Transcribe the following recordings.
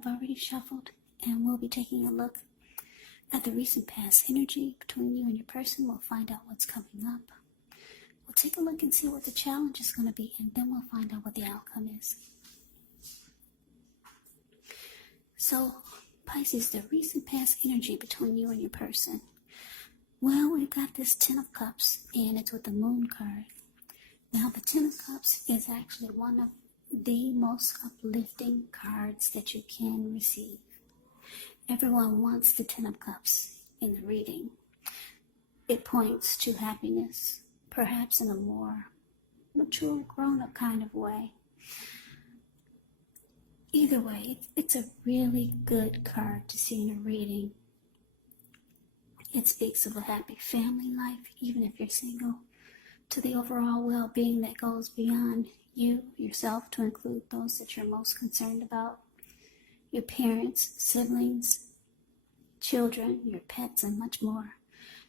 I've already shuffled, and we'll be taking a look at the recent past energy between you and your person. We'll find out what's coming up. We'll take a look and see what the challenge is going to be, and then we'll find out what the outcome is. So, Pisces, the recent past energy between you and your person. Well, we've got this Ten of Cups, and it's with the Moon card. Now, the Ten of Cups is actually one of the most uplifting cards that you can receive. Everyone wants the Ten of Cups in the reading. It points to happiness, perhaps in a more mature, grown-up kind of way. Either way, it's a really good card to see in a reading. It speaks of a happy family life, even if you're single, to the overall well-being that goes beyond you, yourself, to include those that you're most concerned about, your parents, siblings, children, your pets, and much more.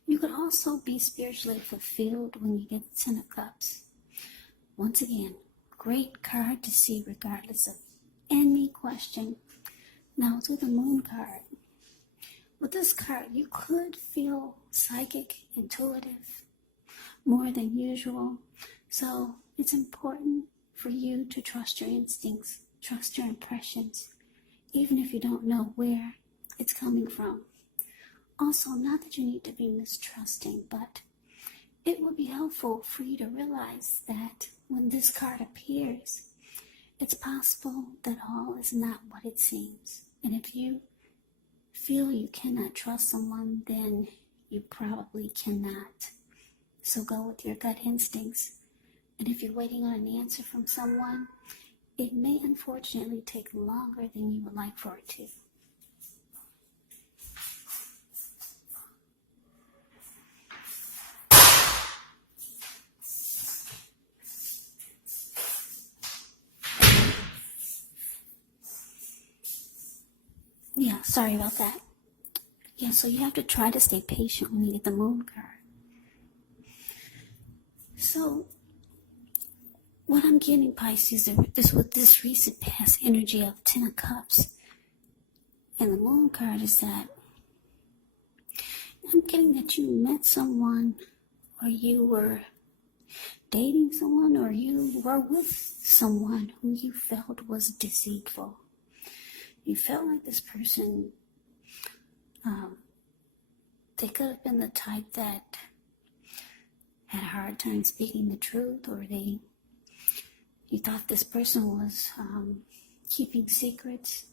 You could also be spiritually fulfilled when you get the Ten of Cups. Once again, great card to see regardless of any question. Now, it's with the Moon card. With this card, you could feel psychic, intuitive, more than usual. So it's important for you to trust your instincts, trust your impressions, even if you don't know where it's coming from. Also, not that you need to be mistrusting, but it would be helpful for you to realize that when this card appears, it's possible that all is not what it seems. And if you feel you cannot trust someone, then you probably cannot. So go with your gut instincts. And if you're waiting on an answer from someone, it may unfortunately take longer than you would like for it to. Yeah, sorry about that. Yeah, so you have to try to stay patient when you get the Moon card. So, what I'm getting, Pisces, is with this recent past energy of Ten of Cups and the Moon card is that I'm getting that you met someone, or you were dating someone, or you were with someone who you felt was deceitful. You felt like this person, they could have been the type that had a hard time speaking the truth, or you thought this person was keeping secrets.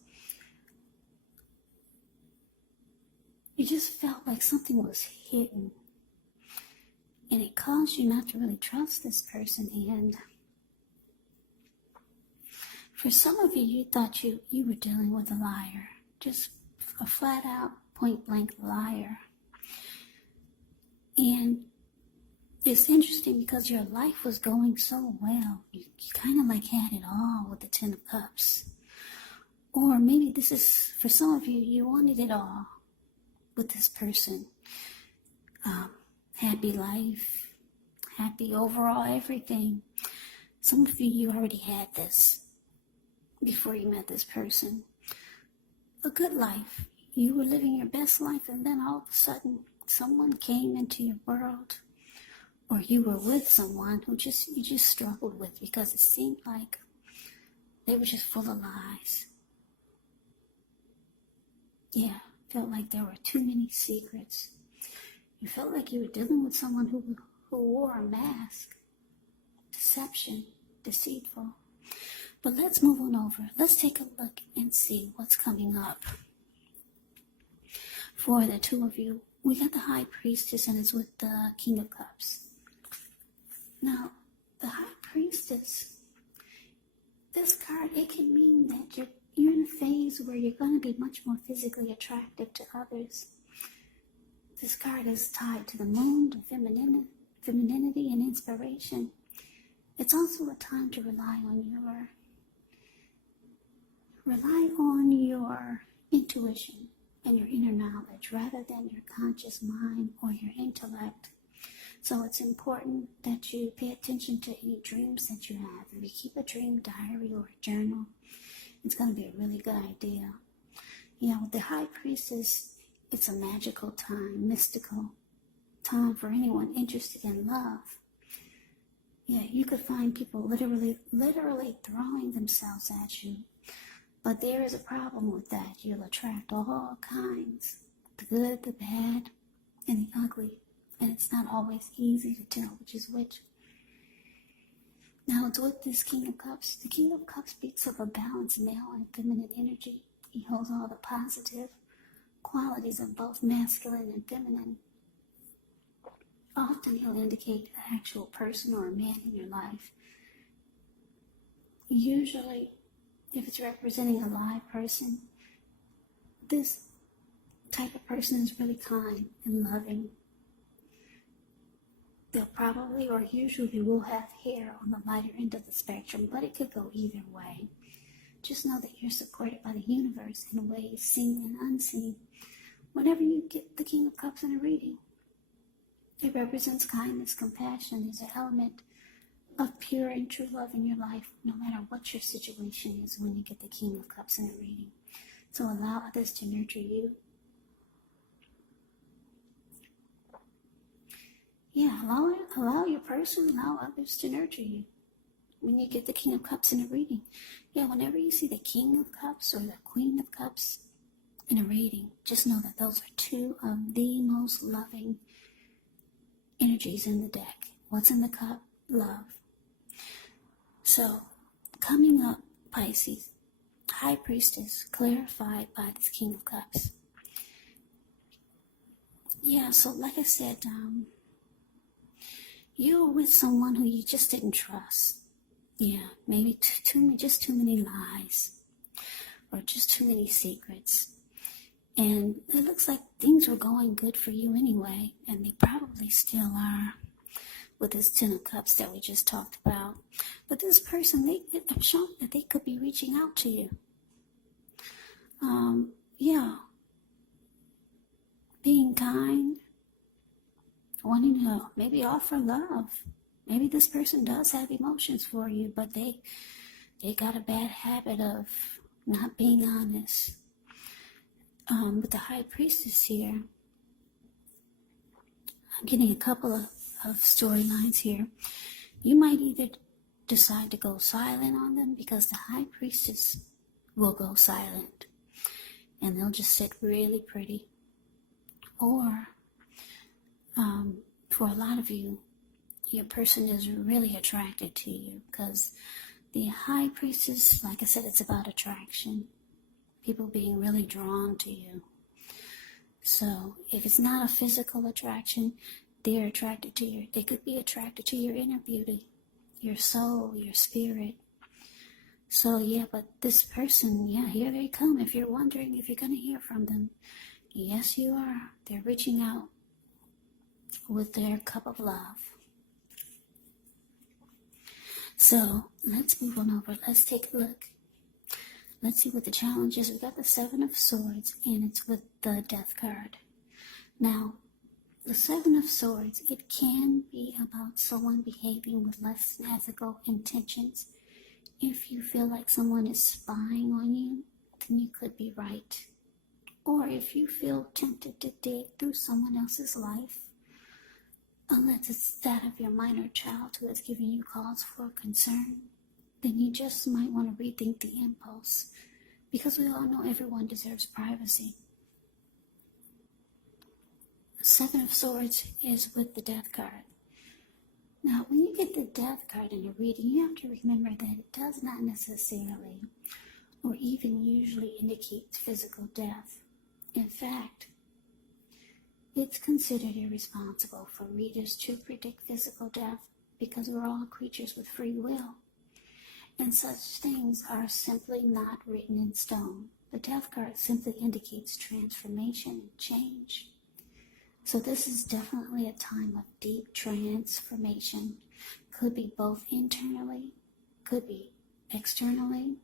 You just felt like something was hidden, and it caused you not to really trust this person. And for some of you, you thought you were dealing with a liar, just a flat-out, point-blank liar. And it's interesting because your life was going so well. You kind of like had it all with the Ten of Cups. Or maybe this is, for some of you, you wanted it all with this person. Happy life, happy overall everything. Some of you already had this before you met this person. A good life. You were living your best life, and then all of a sudden, someone came into your world, or you were with someone who you just struggled with because it seemed like they were just full of lies. Yeah, felt like there were too many secrets. You felt like you were dealing with someone who wore a mask. Deception, deceitful. But let's move on over. Let's take a look and see what's coming up. For the two of you, we got the High Priestess, and it's with the King of Cups. Now, the High Priestess, this card, it can mean that you're in a phase where you're going to be much more physically attractive to others. This card is tied to the moon, to femininity and inspiration. It's also a time to rely on your intuition and your inner knowledge rather than your conscious mind or your intellect. So it's important that you pay attention to any dreams that you have. If you keep a dream diary or a journal, it's going to be a really good idea. Yeah, with the High Priestess, it's a magical time, mystical time for anyone interested in love. Yeah, you could find people literally throwing themselves at you. But there is a problem with that. You'll attract all kinds, the good, the bad, and the ugly. And it's not always easy to tell which is which. Now, it's with this King of Cups. The King of Cups speaks of a balanced male and feminine energy. He holds all the positive qualities of both masculine and feminine. Often he'll indicate an actual person or a man in your life. Usually, if it's representing a live person, this type of person is really kind and loving. They'll probably or usually will have hair on the lighter end of the spectrum, but it could go either way. Just know that you're supported by the universe in ways seen and unseen. Whenever you get the King of Cups in a reading, it represents kindness, compassion. There's an element of pure and true love in your life, no matter what your situation is when you get the King of Cups in a reading. So allow others to nurture you. Yeah, allow your person, allow others to nurture you when you get the King of Cups in a reading. Yeah, whenever you see the King of Cups or the Queen of Cups in a reading, just know that those are two of the most loving energies in the deck. What's in the cup? Love. So, coming up, Pisces, High Priestess, clarified by this King of Cups. Yeah, so like I said, you're with someone who you just didn't trust. Yeah, maybe just too many lies or just too many secrets. And it looks like things were going good for you anyway, and they probably still are with this Ten of Cups that we just talked about. But this person, they have shown that they could be reaching out to you. Yeah, being kind, wanting to maybe offer love. Maybe this person does have emotions for you, but they got a bad habit of not being honest. With the High Priestess here, I'm getting a couple of storylines here. You might either decide to go silent on them because the High Priestess will go silent and they'll just sit really pretty. Or for a lot of you, your person is really attracted to you because the High Priestess, like I said, it's about attraction. People being really drawn to you. So if it's not a physical attraction, they could be attracted to your inner beauty, your soul, your spirit. So yeah, but this person, yeah, here they come. If you're wondering if you're going to hear from them, yes you are. They're reaching out with their cup of love. So let's move on over. Let's take a look. Let's see what the challenge is. We got the Seven of Swords, and it's with the Death card. Now, the Seven of Swords, it can be about someone behaving with less than ethical intentions. If you feel like someone is spying on you, then you could be right. Or if you feel tempted to dig through someone else's life, unless it's that of your minor child who has given you cause for concern, then you just might want to rethink the impulse, because we all know everyone deserves privacy. The Seven of Swords is with the Death card. Now, when you get the Death card in a reading, you have to remember that it does not necessarily or even usually indicate physical death. In fact, it's considered irresponsible for readers to predict physical death because we're all creatures with free will. And such things are simply not written in stone. The Death card simply indicates transformation and change. So this is definitely a time of deep transformation. Could be both internally, could be externally,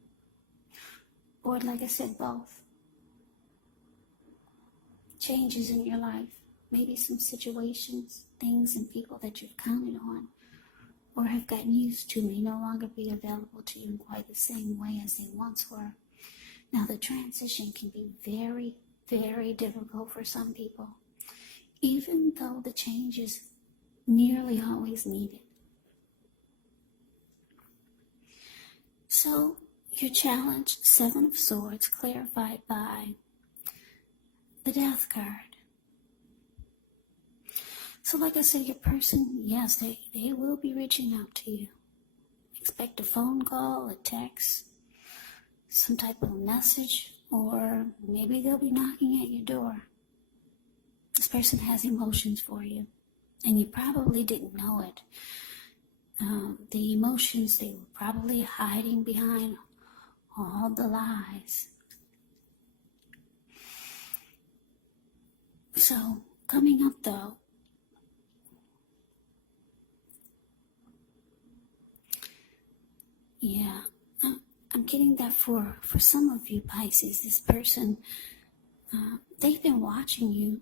or like I said, both. Changes in your life, maybe some situations, things and people that you've counted on or have gotten used to may no longer be available to you in quite the same way as they once were. Now, the transition can be very, very difficult for some people, even though the change is nearly always needed. So, your challenge, Seven of Swords, clarified by the Death card. So like I said, your person, yes, they will be reaching out to you. Expect a phone call, a text, some type of message, or maybe they'll be knocking at your door. This person has emotions for you, and you probably didn't know it. The emotions, they were probably hiding behind all the lies. So, coming up though, yeah, I'm getting that for some of you Pisces, this person, they've been watching you.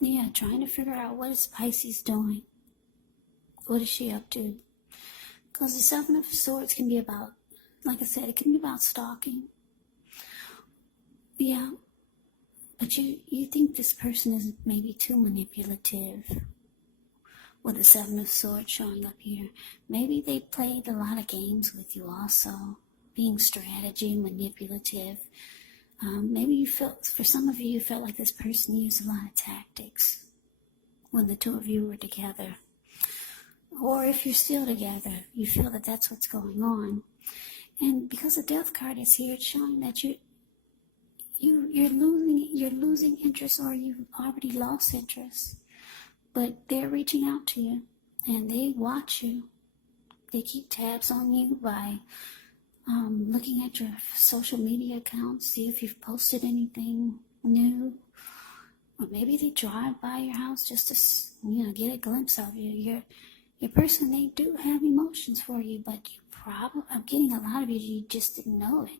Yeah, trying to figure out what is Pisces doing. What is she up to? Because the Seven of Swords can be about, like I said, it can be about stalking. Yeah, but you think this person is maybe too manipulative with the Seven of Swords showing up here. Maybe they played a lot of games with you also, being strategy, manipulative. Maybe you felt, for some of you felt like this person used a lot of tactics when the two of you were together. Or if you're still together, you feel that that's what's going on. And because the Death card is here, it's showing that you're losing interest, or you've already lost interest. But they're reaching out to you, and they watch you. They keep tabs on you by looking at your social media accounts, see if you've posted anything new. Or maybe they drive by your house just to, get a glimpse of you. Your person, they do have emotions for you, but I'm getting a lot of you just didn't know it.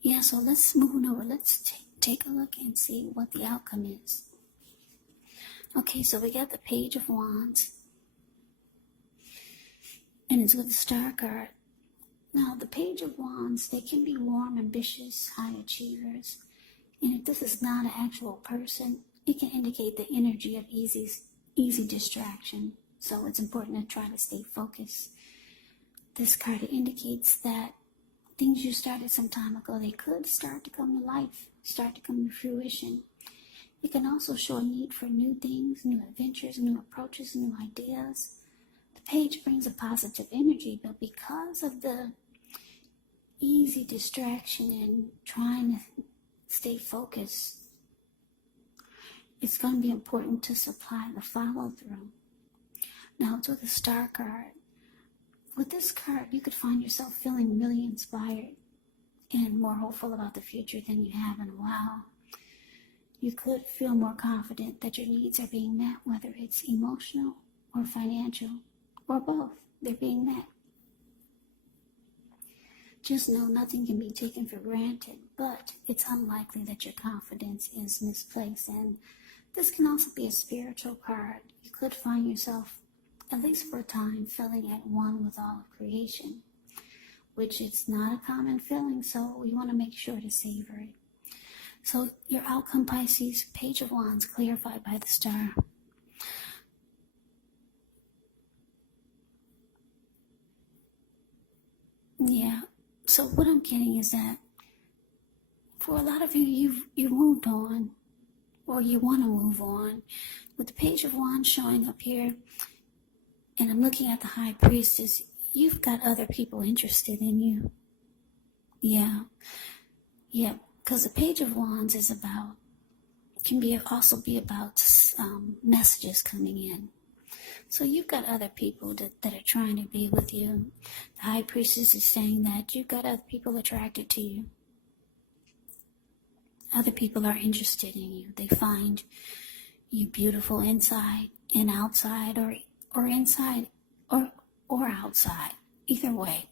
Yeah, so let's move on over. Let's take a look and see what the outcome is. Okay, so we got the Page of Wands, and it's with the Star card. Now, the Page of Wands, they can be warm, ambitious, high achievers. And if this is not an actual person, it can indicate the energy of easy distraction. So it's important to try to stay focused. This card indicates that things you started some time ago, they could start to come to life, start to come to fruition. It can also show a need for new things, new adventures, new approaches, new ideas. The page brings a positive energy, but because of the easy distraction and trying to stay focused, it's going to be important to supply the follow-through. Now, to the Star card. With this card, you could find yourself feeling really inspired and more hopeful about the future than you have in a while. You could feel more confident that your needs are being met, whether it's emotional or financial, or both. They're being met. Just know nothing can be taken for granted, but it's unlikely that your confidence is misplaced. And this can also be a spiritual card. You could find yourself, at least for a time, feeling at one with all of creation, which is not a common feeling, so we want to make sure to savor it. So your outcome, Pisces, Page of Wands, clarified by the Star. Yeah, so what I'm getting is that for a lot of you, you've moved on, or you want to move on. With the Page of Wands showing up here, and I'm looking at the High Priestess, you've got other people interested in you. Yeah, because the Page of Wands is about, also be about messages coming in. So you've got other people that are trying to be with you. The High Priestess is saying that you've got other people attracted to you. Other people are interested in you. They find you beautiful inside and outside, or inside or outside. Either way,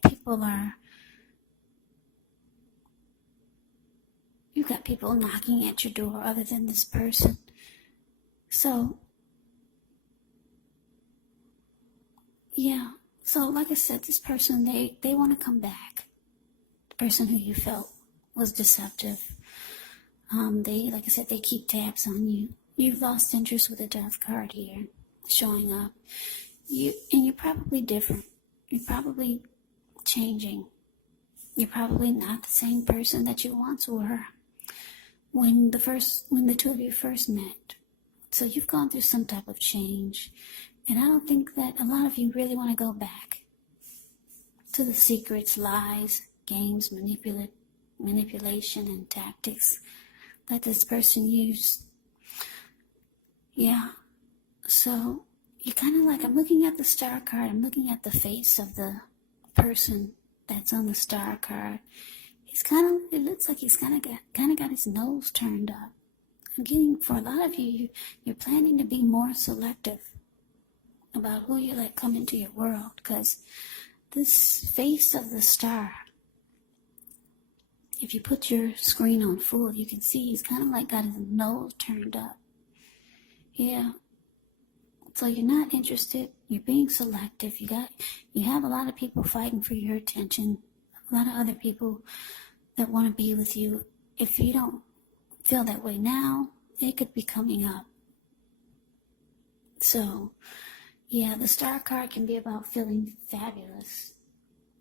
you've got people knocking at your door other than this person. So, yeah, So like I said, this person, they want to come back. The person who you felt was deceptive. Like I said, they keep tabs on you. You've lost interest with the Death card here, showing up. You're probably different. You're probably changing. You're probably not the same person that you once were when the two of you first met. So you've gone through some type of change. And I don't think that a lot of you really want to go back to the secrets, lies, games, manipulation, and tactics that this person used. Yeah. So you kind of like, I'm looking at the Star card, I'm looking at the face of the person that's on the Star card. It looks like he's kind of got his nose turned up. I'm getting, for a lot of you, you're planning to be more selective about who you let come into your world, because this face of the Star, if you put your screen on full, you can see he's kind of like got his nose turned up. Yeah. So you're not interested, you're being selective, you have a lot of people fighting for your attention, a lot of other people that want to be with you. If you don't feel that way now, it could be coming up. So, yeah, the Star card can be about feeling fabulous,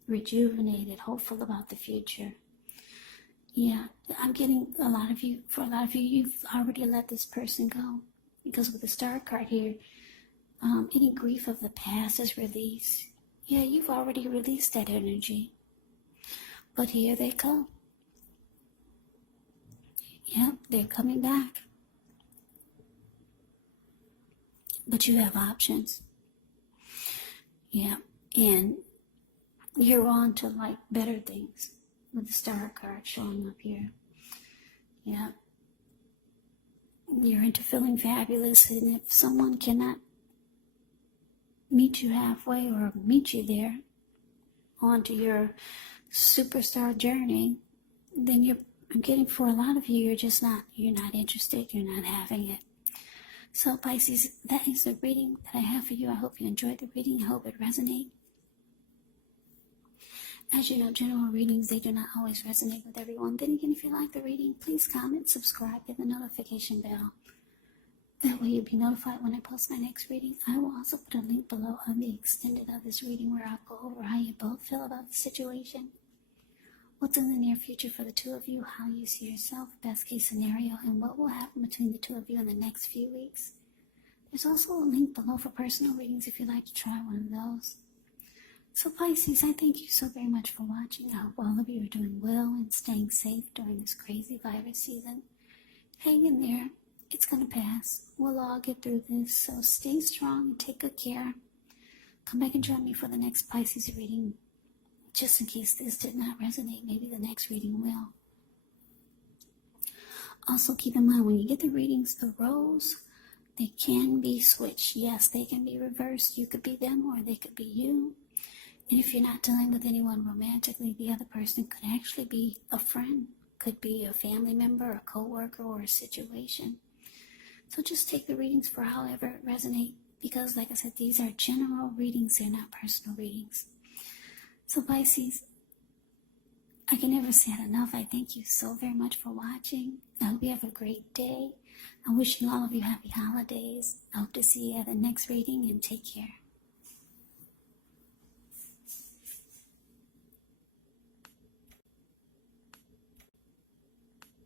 rejuvenated, hopeful about the future. Yeah, I'm getting for a lot of you, you've already let this person go. Because with the Star card here, any grief of the past is released. Yeah, you've already released that energy. But here they come. Yep, they're coming back. But you have options. Yeah, and you're on to like better things with the Star card showing up here. Yeah. You're into feeling fabulous, and if someone cannot meet you halfway or meet you there onto your superstar journey, then I'm getting, for a lot of you, you're not interested, you're not having it. So Pisces, that is the reading that I have for you. I hope you enjoyed the reading. I hope it resonates. As you know, general readings, they do not always resonate with everyone. Then again, if you like the reading, please comment, subscribe, hit the notification bell. That way you'll be notified when I post my next reading. I will also put a link below on the extended of this reading where I'll go over how you both feel about the situation, what's in the near future for the two of you, how you see yourself, best case scenario, and what will happen between the two of you in the next few weeks. There's also a link below for personal readings if you'd like to try one of those. So Pisces, I thank you so very much for watching. I hope all of you are doing well and staying safe during this crazy virus season. Hang in there. It's going to pass. We'll all get through this. So stay strong and take good care. Come back and join me for the next Pisces reading. Just in case this did not resonate, maybe the next reading will. Also keep in mind, when you get the readings, the roles, they can be switched. Yes, they can be reversed. You could be them or they could be you. And if you're not dealing with anyone romantically, the other person could actually be a friend, could be a family member, a co-worker, or a situation. So just take the readings for however it resonates, because like I said, these are general readings, they're not personal readings. So Pisces, I can never say it enough. I thank you so very much for watching. I hope you have a great day. I'm wishing all of you happy holidays. I hope to see you at the next reading, and take care.